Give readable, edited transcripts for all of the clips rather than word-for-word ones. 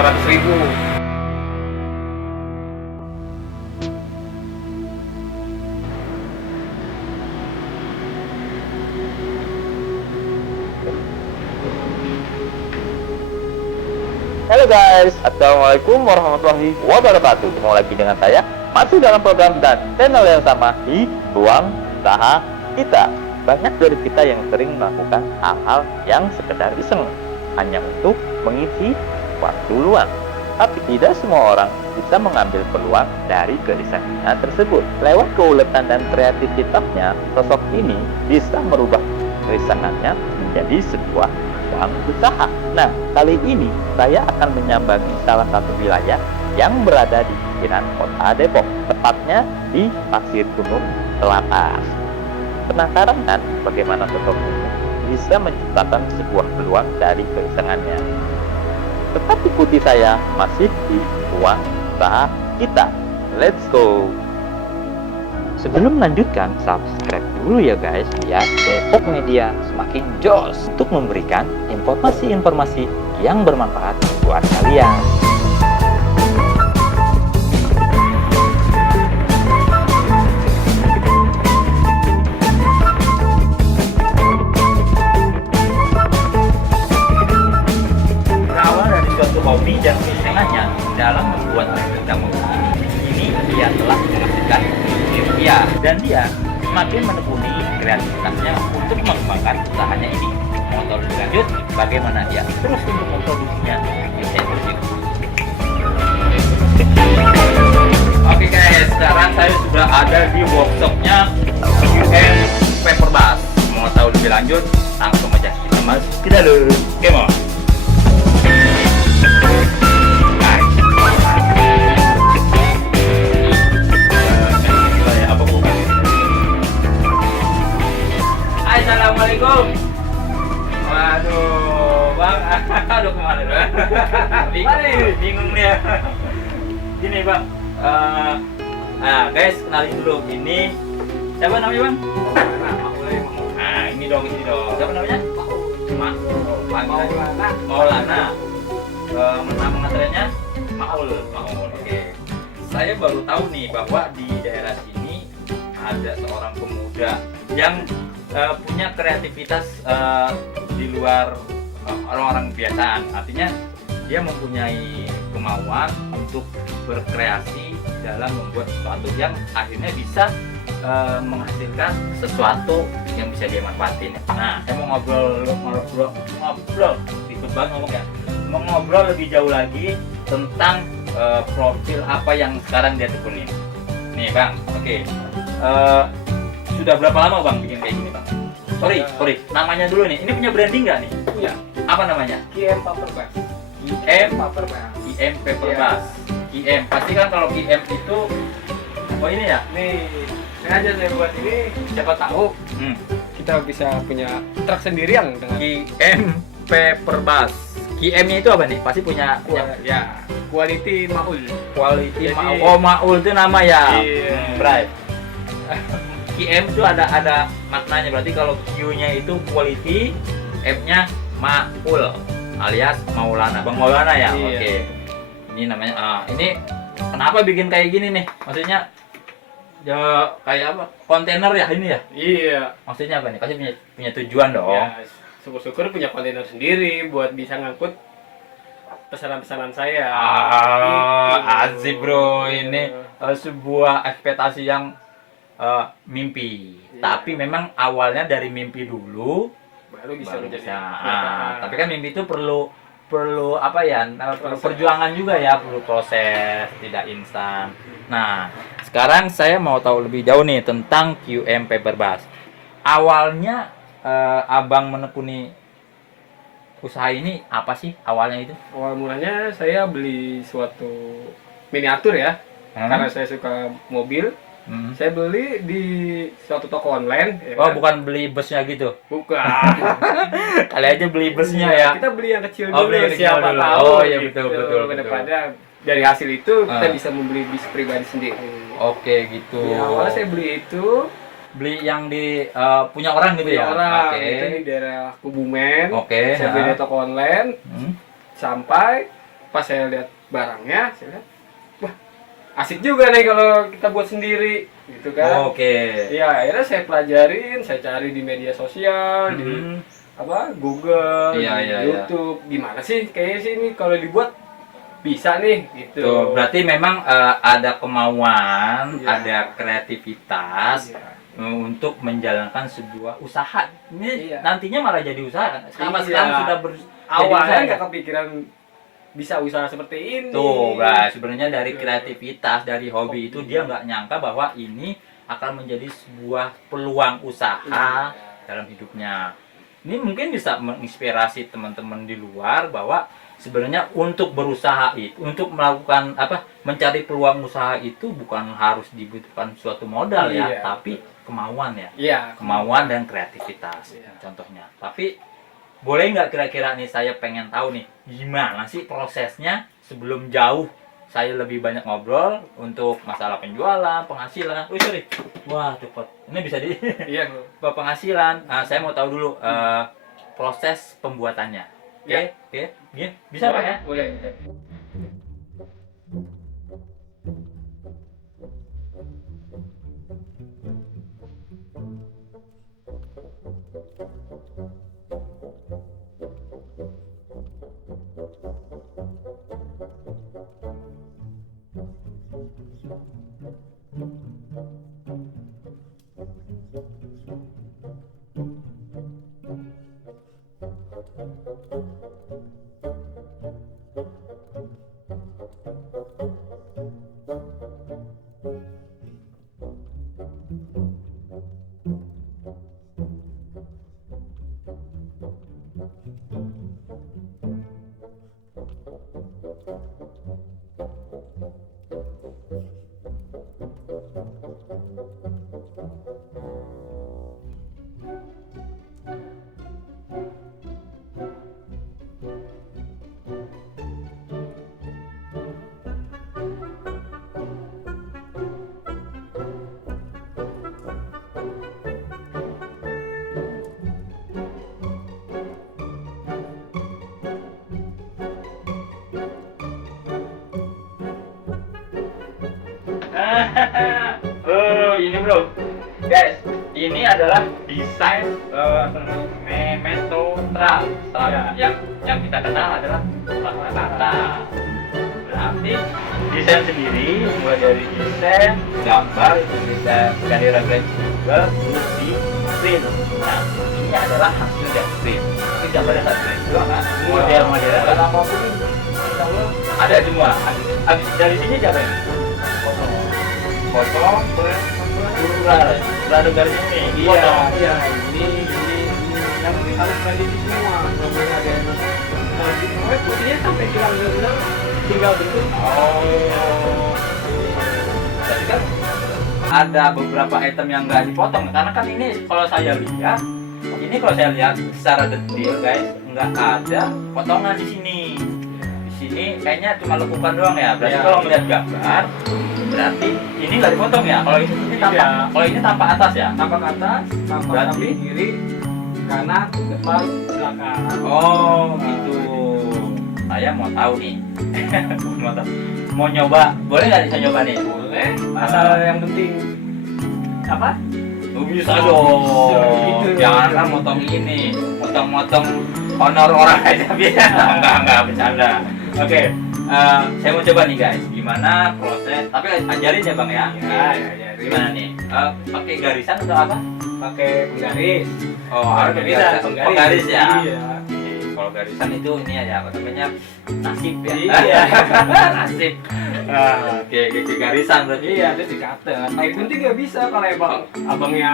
500.000. Halo guys, assalamualaikum warahmatullahi wabarakatuh. Ketemu lagi dengan saya, masih dalam program dan channel yang sama di Ruang Usaha Kita. Banyak dari kita yang sering melakukan hal-hal yang sekedar iseng, hanya untuk mengisi waktu luang. Tapi tidak semua orang bisa mengambil peluang dari keisengannya tersebut. Lewat keuletan dan kreativitasnya, sosok ini bisa merubah keisengannya menjadi sebuah uang usaha. Nah, kali ini saya akan menyambangi salah satu wilayah yang berada di pinggiran kota Depok, tepatnya di Pasir Gunung Telapas. Penasaran kan bagaimana sosok ini bisa menciptakan sebuah peluang dari keisengannya? Tetap ikuti saya masih di Ruang Usaha Kita. Let's go! Sebelum melanjutkan, subscribe dulu ya guys, biar Depok Media semakin jos untuk memberikan informasi-informasi yang bermanfaat buat kalian. Berawal dari suatu hobi dan keisengannya dalam membuat rendang ini, dia telah menghasilkan rupiah, dan dia semakin menekuni kreativitasnya untuk mengembangkan usahanya ini. Mau tahu lebih lanjut bagaimana dia terus untuk memproduksinya, bisa berikut. Oke guys, sekarang saya sudah ada di workshopnya QM Paper Bus. Mau tahu lebih lanjut, langsung aja kita masuk ke dalam. Come on. Assalamualaikum. Waduh, bang, aduh kemana bang? Bingung nih ya. Gini bang, guys, kenalin dulu. Ini siapa namanya bang? Nah, ini dong. Siapa namanya? Maulana. Nama pengantarnya Maul. Oke. Saya baru tahu nih bahwa di daerah sini ada seorang pemuda yang punya kreativitas di luar orang-orang kebiasaan. Artinya dia mempunyai kemauan untuk berkreasi dalam membuat sesuatu yang akhirnya bisa menghasilkan sesuatu yang bisa dia manfaatin. Nah, saya mau ngobrol ribet banget ngomong ya. Mau ngobrol lebih jauh lagi tentang profil apa yang sekarang dia tekunin. Nih bang, oke. Sudah berapa lama bang bikin kayak gini bang? Sorry, namanya dulu nih. Ini punya branding nggak nih? Punya. Apa namanya? QM Paper Bus. QM Paper Bus. QM, pasti kan kalau QM itu, oh ini ya? Nih, sengaja saya buat ini. Siapa tahu kita bisa punya truk sendiri yang dengan QM Paper Bus. QM-nya itu apa nih? Pasti punya ya quality Maul. Quality Jadi- Maul. Oh, Maul itu nama ya. Iya. Right. QM itu ada maknanya, berarti kalau Q-nya itu quality, M-nya Maul alias Maulana. Bang Maulana ya. Iya. Oke. Ini namanya ini kenapa bikin kayak gini nih? Maksudnya ya kayak apa? Kontainer ya ini ya? Iya. Maksudnya apa nih? Pasti punya tujuan dong. Ya, syukur-syukur punya kontainer sendiri buat bisa ngangkut pesanan-pesanan saya. Asik bro, ini sebuah ekspektasi yang mimpi. Iya. Tapi memang awalnya dari mimpi dulu Baru bisa baru menjadi bisa. kenyataan. Tapi kan mimpi itu perlu apa ya? Perlu perjuangan juga ya, perlu proses, tidak instan. Nah, sekarang saya mau tahu lebih jauh nih tentang QM Paper Bus. Awalnya abang menekuni usaha ini apa sih awalnya itu? Awal mulanya saya beli suatu miniatur ya, karena saya suka mobil. Saya beli di suatu toko online. Ya Oh, kan? bukan beli busnya gitu. Bukan. Kali aja beli busnya ya. Kita beli yang kecil Oh, dulu, beli yang kecil siapa dulu. tahu. Oh, iya, gitu. betul. Kedepannya dari hasil itu kita Ah. bisa membeli bis pribadi sendiri. Oke, gitu. Ya, awalnya saya beli itu Beli yang di punya orang gitu ya. orang Oke. itu di daerah Kebumen. Oke. Saya beli di toko online Hmm. sampai pas saya lihat barangnya, saya lihat, wah asik juga nih kalau kita buat sendiri, gitu kan. Oke. Ya akhirnya saya pelajarin, saya cari di media sosial, di Google, Iya, di iya, YouTube, gimana sih kayaknya sih ini kalau dibuat bisa nih gitu. Tuh, berarti memang ada kemauan, Iya. ada kreativitas Iya. untuk menjalankan sebuah usaha. Ini Iya. nantinya malah jadi usaha kan? Sekarang Iya. sudah Awalnya jadi nggak usaha. kepikiran bisa usaha seperti ini. Tuh, guys, sebenarnya dari Tuh. kreativitas, dari hobi itu dia nggak nyangka bahwa ini akan menjadi sebuah peluang usaha Iya. dalam hidupnya. Ini mungkin bisa menginspirasi teman-teman di luar bahwa sebenarnya untuk berusaha itu, untuk melakukan mencari peluang usaha itu bukan harus dibutuhkan suatu modal ya, Iya. tapi kemauan ya, Iya. kemauan dan kreativitas Iya. contohnya. Tapi boleh nggak kira-kira nih saya pengen tahu nih gimana sih prosesnya sebelum jauh saya lebih banyak ngobrol untuk masalah penjualan, penghasilan. Sorry. Wah, cepat. Ini bisa di Iya. penghasilan. Saya mau tahu dulu proses pembuatannya. Oke, Ya. oke. Bisa Pak ya? Boleh. Ini bro, guys, ini adalah desain memento tra. Yang kita kenal adalah rata-rata. Berarti desain sendiri mulai dari desain, gambar itu bisa dari referensi Google, terus di print. Nah, ini adalah hasil dari print. Ini gambarnya tak print juga kan? Model-modelnya ada apapun, insya Allah ada semua. Habis dari sini siapa ini? Foto, berada dari sini. Iya. Ini yang penting harus presisi semua. Kalau nggak ada yang masih proyek, buktinya sampai hilang benar-benar tinggal bentuk. Oh. Jadi kan ada beberapa item yang nggak dipotong karena kan ini kalau saya lihat secara detail guys nggak ada potongan di sini. Di sini kayaknya cuma lekukan doang ya. Berarti Iya. kalau melihat gambar berarti ini nggak dipotong ya. Kalau ini tampak, Iya. kalau ini tampak atas ya. Tampak atas, tampak Berarti? samping kiri, kanan, depan, belakang. Oh gitu. Saya mau tahu nih. mau nyoba, boleh nggak saya nyoba nih? Boleh. Asal yang penting apa? Oh, bisa dong. Gitu. Jangan kan motong ini, motong honor orang aja biasa. Enggak bercanda. Oke, saya mau coba nih guys, gimana proses? Tapi ajarin ya bang ya. Ya. Gimana nih? Pakai garisan atau apa? Pakai penggaris. Oh, harus Penggaris, penggaris ya. Iya. Kalau garisan itu ini ya, apa namanya? Nasib ya. Iya. Nasib. Oke, garisan berarti. Iya, itu di cutter. Pakai gunting nggak bisa kalau abangnya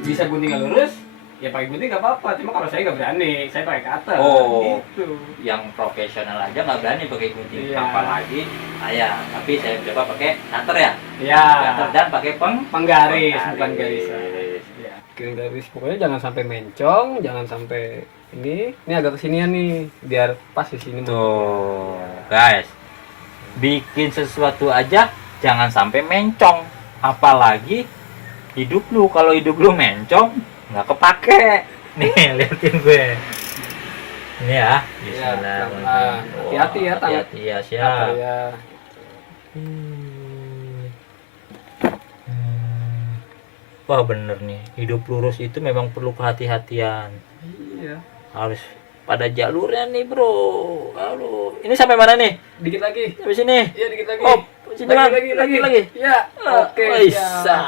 bisa guntingnya lurus, ya pakai gunting nggak apa-apa. Cuma kalau saya nggak berani, saya pakai cutter. Oh. Gitu. Yang profesional aja nggak berani pakai gunting, Iya. apalagi saya. Tapi saya coba pakai cutter ya. Iya. Cutter dan pakai Penggaris, Penggaris. bukan garisan. Ya. Bikin garis pokoknya jangan sampai mencong, jangan sampai ini agak kesinian nih, biar pas di sini. Tuh, guys, bikin sesuatu aja jangan sampai mencong, apalagi hidup lu. Kalau hidup lu mencong nggak kepake nih. Liatin gue Ini ya, Ya, bismillah. hati-hati ya, tangan. Hati-hati ya, siap. Ya. Wah bener nih, hidup lurus itu memang perlu kehati-hatian. Iya. Harus pada jalurnya nih bro. Aduh, ini sampai mana nih? Dikit lagi. Sampai sini. Iya, dikit lagi. Oh, sini Bang. Lagi. Ya. Oke. Bisa.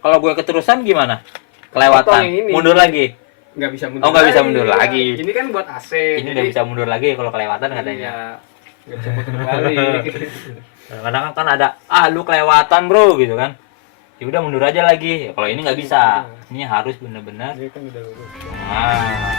Kalau gue keterusan gimana? Kelewatan. Potong yang ini. Mundur lagi. Nggak bisa mundur. Oh, nggak bisa lagi. mundur lagi. Ini kan buat AC. Ini nggak bisa mundur lagi kalau kelewatan katanya. Iya. Nggak bisa putar balik. Kadang kan ada, lu kelewatan bro gitu kan. Ya udah mundur aja lagi. Kalau ini nggak bisa. Ini harus benar-benar. Ini kan udah lurus. Nah.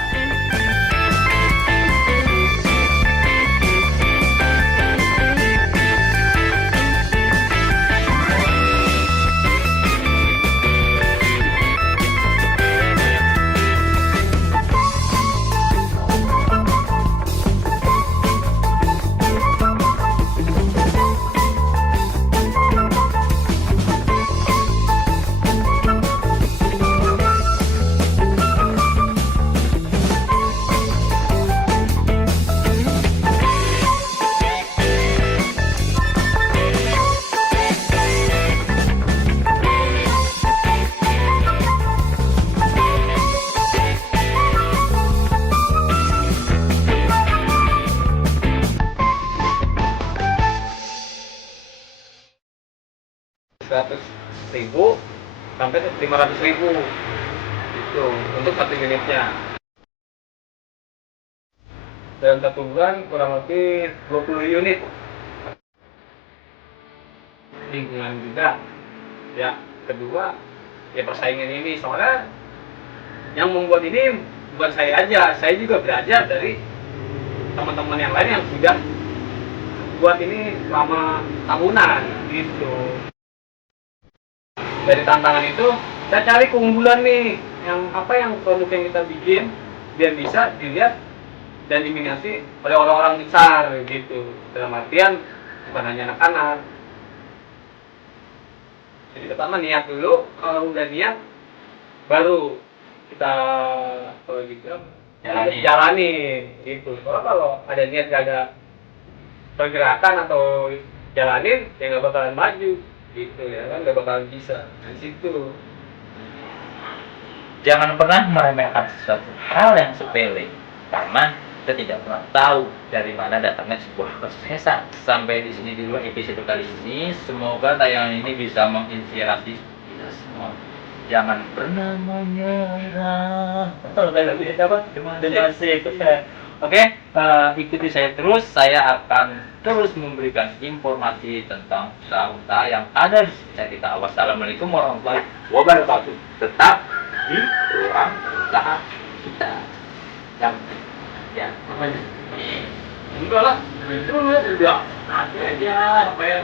Ribu sampai 500.000 itu untuk 1 unitnya. Dalam 1 bulan kurang lebih 20 unit. Lingkungan juga. Ya, kedua ya persaingan ini, soalnya yang membuat ini bukan saya aja, saya juga belajar dari teman-teman yang lain yang sudah buat ini selama tahunan gitu. Dari tantangan itu saya cari keunggulan nih, yang produk yang kita bikin biar bisa dilihat dan diminati oleh orang-orang besar gitu. Dalam artian bukan hanya anak-anak. Jadi pertama niat dulu, kalau udah niat baru kita jalani gitu. Kalau ada niat gak ada pergerakan atau jalanin, ya nggak bakalan maju gitu ya kan, nggak bakalan bisa di situ. Jangan pernah meremehkan sesuatu hal yang sepele, karena kita tidak pernah tahu dari mana datangnya sebuah kesuksesan. Sampai di sini dulu episode kali ini. Semoga tayangan ini bisa menginspirasi kita semua. Jangan pernah menyerah. Oke, ikuti saya terus. Saya akan terus memberikan informasi tentang usaha-usaha yang ada di sekitar kita. Wassalamualaikum warahmatullahi wabarakatuh. Tetap di ruang usaha kita. Ya, namanya. Enggak lah, Itu udah ada aja apa ya?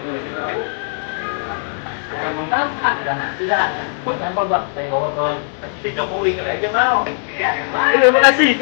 Bukan apa bang, saya ngomong di Jokowi aja mau. Terima kasih.